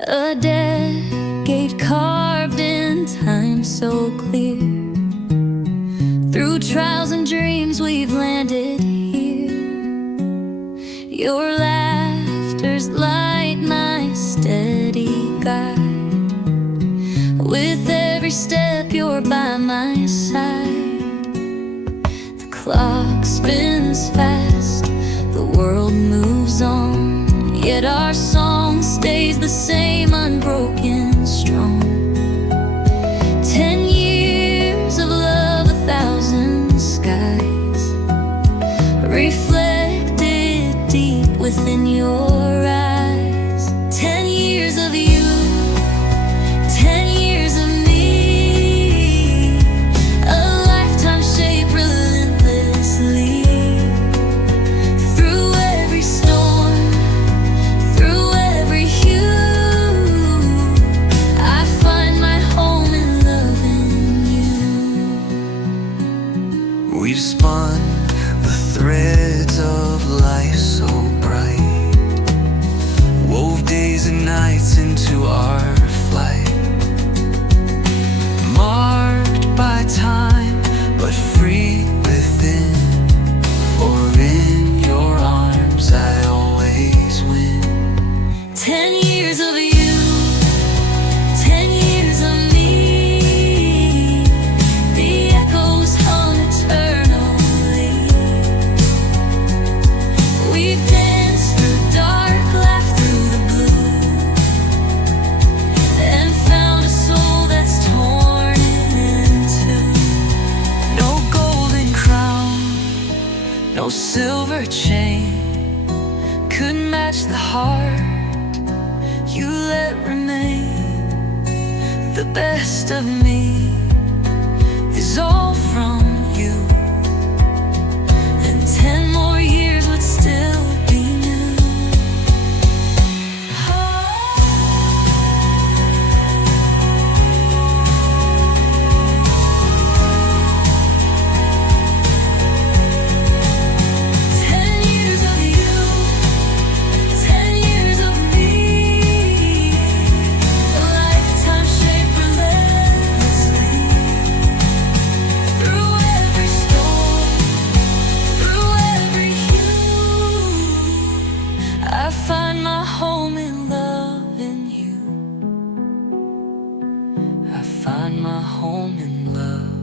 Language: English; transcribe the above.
A decade carved in time so clear. Through trials and dreams we've landed here. Your laughter's light, my steady guide. With every step you're by my side. The clock spins fast, the world moves on, yet our song stays the same, unbroken, strong. 10 years of love, 1,000 skies, reflected deep within your eyes. 10 years of you, 10 years of me, a lifetime shaped relentlessly. Through every storm, through every hue, I find my home in loving you. We've spun the threads of life so bright, wove days and nights into our flight. Marked by time, but free within. For in your arms I always win. 10 years of you, 10 years of me, the echoes hung eternally. We've danced through dark, laughed through the blue, and found a soul that's torn in two. No golden crown, no silver chain could match the heart you let remain. The best of me is all from you, and 10 more years would still be new. 10 years of you, 10 years of me, a lifetime shaped relentlessly. Through every storm, through every hue, I find my home in loving you. I find my home in love.